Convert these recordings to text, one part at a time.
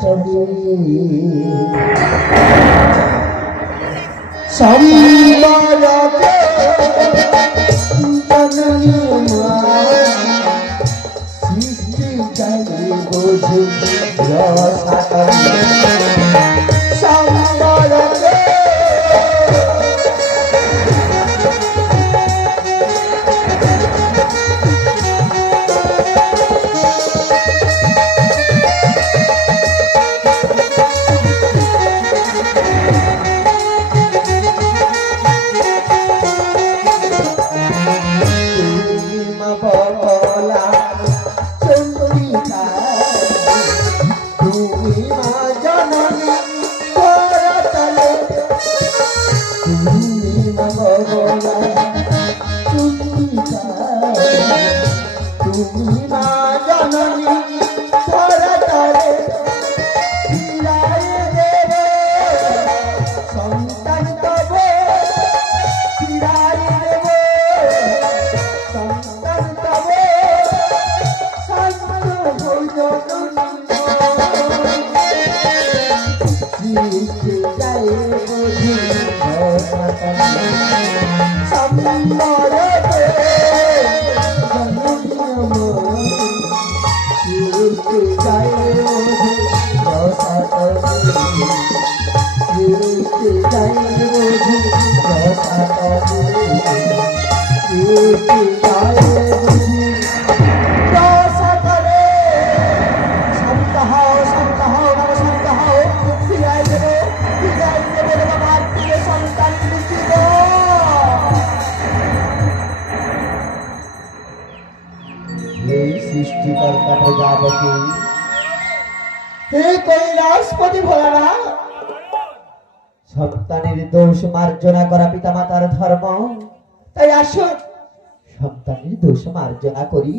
সম্বরকে জননী মা সৃষ্টি জয় বুঝি সম্বরকে সৃষ্টিকর্তা প্রজাপতি হে কৈলাসপতি ভোলানাথ, সন্তানের দোষ মার্জনা করা পিতামাতার ধর্ম। তাই আসুন সন্তানের দোষ মার্জনা করি,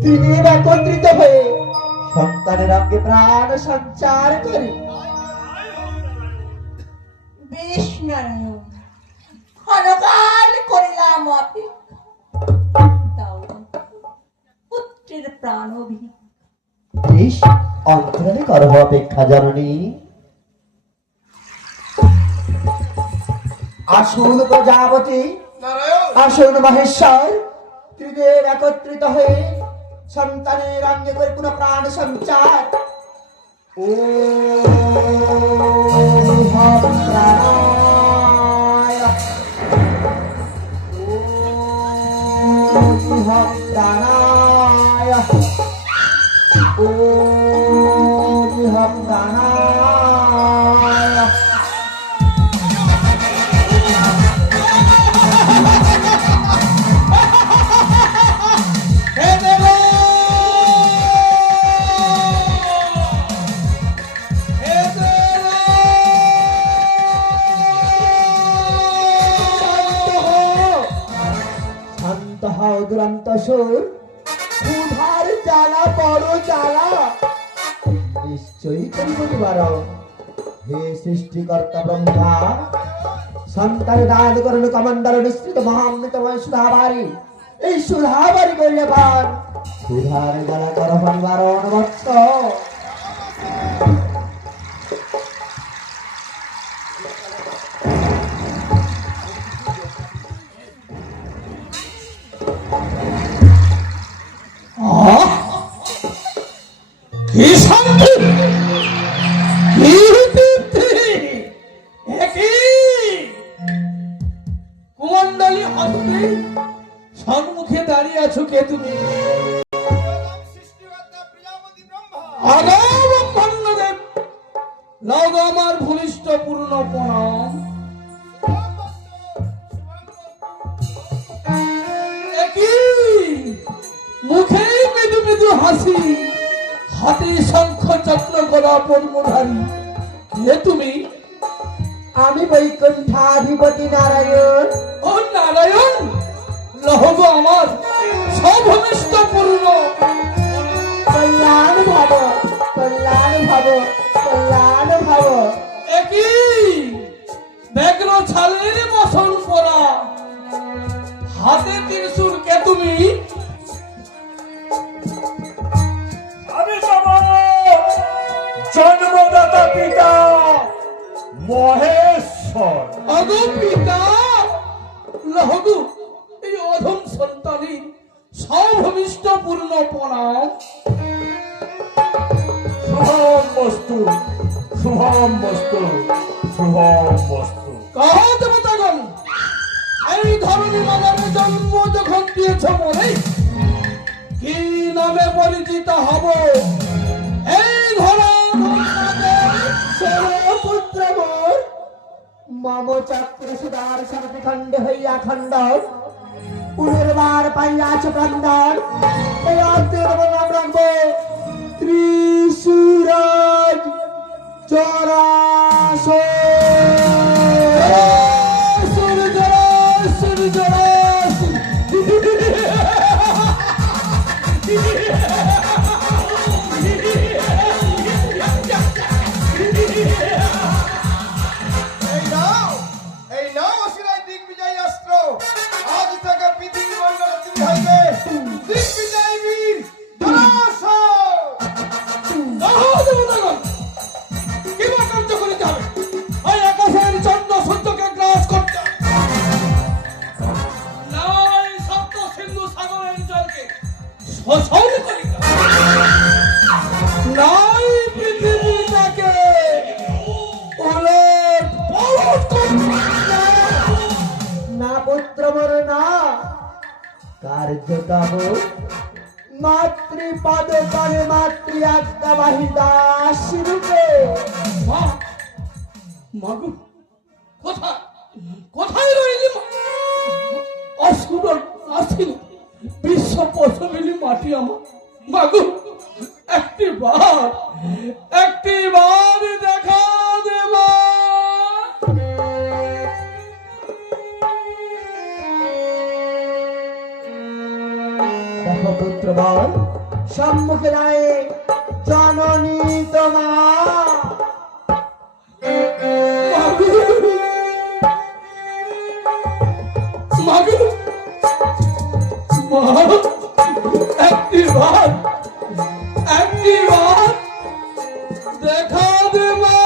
ত্রিদেব একত্রিত হয়ে সন্তানের অঙ্গে প্রাণ সঞ্চার করি। বেশ নারায়ণ, ক্ষণকাল করিলাম পুত্রের প্রাণ বেশ অন্তরালে করব অপেক্ষা জননী। আসুন প্রজাপতি, আসুন মহেশ্বর, ত্রিদেব একত্রিত হয়ে সন্তানের অঙ্গে করে পুনঃ প্রাণ সঞ্চার। ও প্রাণায়, ও প্রাণায়, ও প্রাণায়। দুরন্ত সুর, ক্ষুধার জ্বালা বড় জ্বালা নিশ্চয়ই করিব নিবারণ। হে সৃষ্টিকর্তা ব্রহ্মা, সন্তান দান করুন কমণ্ডল নিঃসৃত মহামৃতময় সুধাবারি, এই সুধাবারি করিলে পান ক্ষুধার জ্বালা কর নিবারণ বৎস। কুমণ্ডলী হস্তে সম্মুখে দাঁড়িয়ে আছো কে তুমি? ব্রহ্মাণ্ডদেব, লগ আমার ভূমিষ্ঠ পূর্ণ প্রণাম। মুখে মৃদু মৃদু হাসি, হাতে শঙ্খ চক্র গদা পদ্মধারী, কে তুমি? আমি বৈকুণ্ঠাধিপতি নারায়ণ। ও নারায়ণ, লহব আমার সভূমিষ্ঠ পূর্ণ। কল্যাণ ভাব, কল্যাণ ভাব, কল্যাণ ভাব। একই ব্যগ্র ছালের বসন পরা, হাতে ত্রিশূল, কে তুমি? জন্মদাতা পিতা মহেশ্বর। আগো পিতা লহগু এই অধম সন্তানী সভবিষ্ট পূর্ণ প্রণাম। শুভম বস্তু, শুভম বস্তু, শুভম বস্তু। কাহা দেবতাগণ এই ধরনের মানবে জন্ম যখন দিয়েছ মনে কি নামে পরিচিত হব এই ধরা পুত্র মোর মম চক্র সুদার সারথি খণ্ড হইয়া খণ্ড পুনর্বার পাইয়াছ প্রান্তর এই অর্থের নাম রাখবো ত্রিশূরাজ এই নাও অসিরাই দিগ্বিজয় অস্ত্র। আজ থেকে পৃথিবী মণ্ডলে তুমি হইবে দিগ্বিজয় বীর জলাশয়। কিবা কার্য করিতে হবে ওই আকাশের চন্দ্র সূর্যকে গ্রাস করতে হবে। নাই সপ্ত সিন্ধু সাগরের জলকে শোষণ করিতে হবে। নাই পৃথিবীটাকে উলট পালট করতে হবে। না পুত্র মোর না কার্য তব মাতৃপদ তলে মাতৃ আজ্ঞাবাহী দাস রূপে। মা মাগু কোথায় কোথায় রইলি মা? অসুর আসিল বিশ্ব পশমিলি মাটি আমার মাগু একটি বার দেখা দে মা। দেখো পুত্র বল সম্মুখে দাঁড়িয়ে জননী তোমা মাগু মাগু মা একটি বার দেখা দে মা।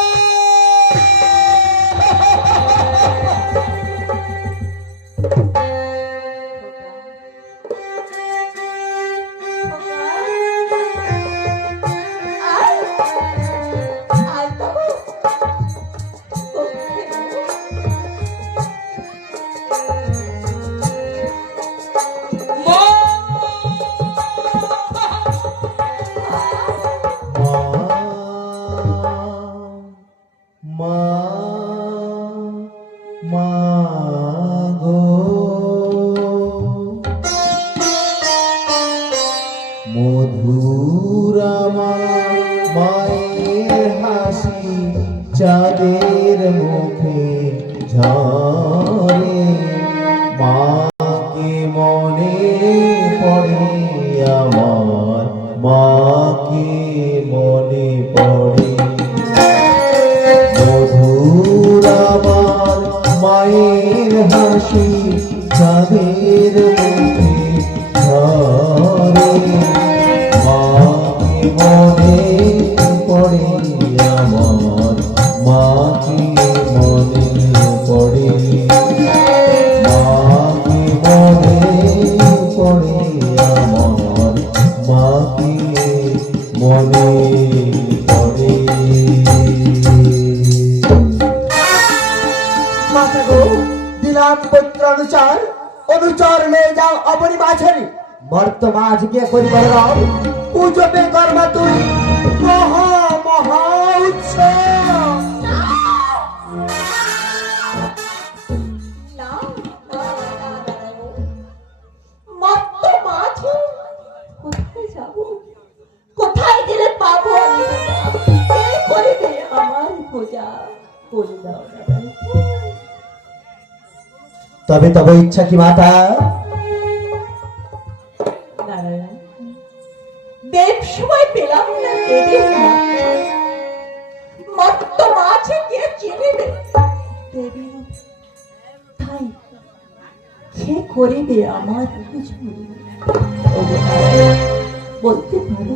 মা মা গো মধুর আমার মায়ের হাসি চাঁদের মুখে ঝরে মাকে মনে পড়ে আমার মাকে মনে পড়ে মধুর আমার মায়ের হাসি চাঁদের মুখে ঝরে মাকে মনে পড়ে আমার মাকে মনে পড়ে মাকে মনে পড়ে আমার মাকে মনে পড়ে। মাতা গো দিলাম পুত্র অনুচার অনুচর লয়ে যাও অবনি মাঝারি বর্তমাজ গিয়ে করিবার রাও পূজবে কর্মা তুই মহা মহা উৎসব। না মত্ত মাঝে কোথায় যাব কোথায় গেলে পাবো আমি কে করিবে আমার পূজা করে দাও তবে তবে ইচ্ছা কি মাতা? নারায়ণ দেব সময় পেলাম না দেবীর মত্ত মাঝে কে চিনিবে দেবী তাই কে করিবে আমার বলতে পারো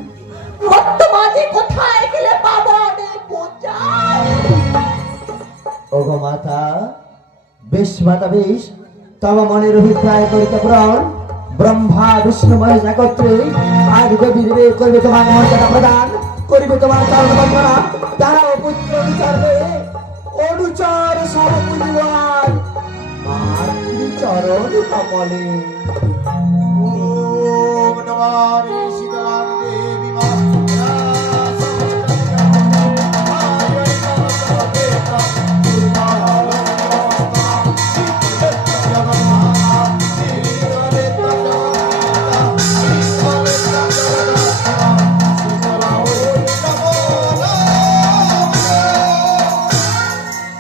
মত্ত মাঝে কোথায় গেলে পাবো আমি ওগো মাতা, বেশ মাতা বেশ, তব মনের অভিপ্রায় করিতে পুরাণ ব্রহ্মা বিষ্ণু মহেশ একত্রে আজ দেবীর করবে তোমার মর্যাদা প্রদান, করিবে তোমার চরণ বন্দনা, তারাও পুত্র বিচারবে অনুচর সব পুজিবার চরণ কমলে। ওম নমামি শীতলাং দেবী মা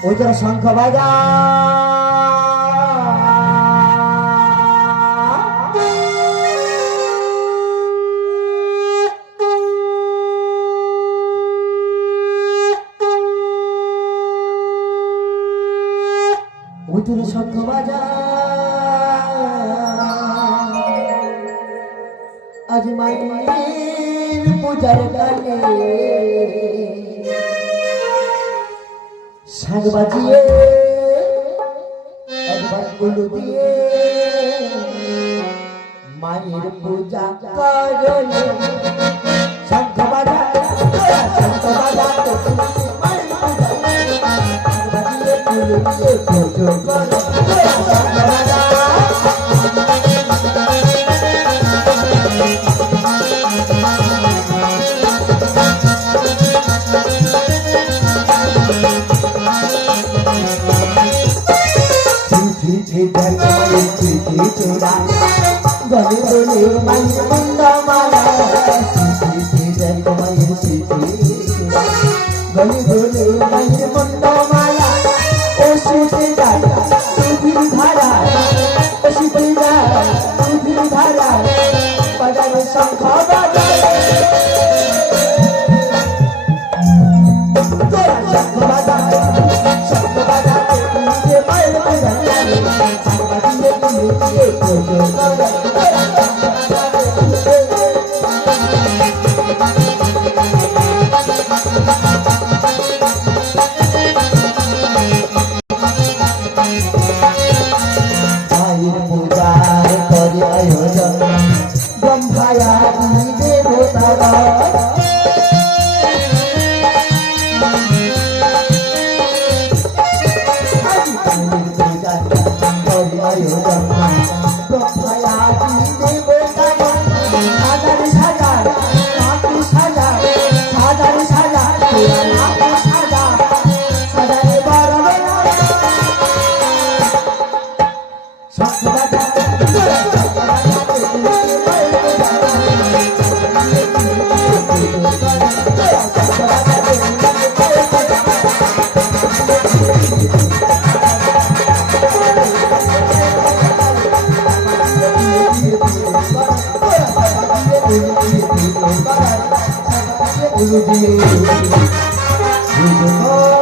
ওইটার শঙ্খ বাজা উঠুন শঙ্খ বাজা আজ মায়ের পূজার গানে শাক বাজিয়ে একবার গুলো দিয়ে মায়ের পূজা করলে শঙ্খ বাজা শঙ্খ বাজা মায়ের পূজা বাজিয়ে গুলো দিয়ে পুজো করে গলে গলে মায়ের মুন্ডা মালা গলে গলে মায়ের মুন্ডা মালা ও শুতে যায় সুধীর ধারা ও শুতে যায় সুধীর ধারা বাজারে শঙ্খ বাজায় শঙ্খ বাজায় শঙ্খ বাজায় মায়ের বাজায় পূজার করে আয়োজন ব্রহ্মায়া দেবতারা Oh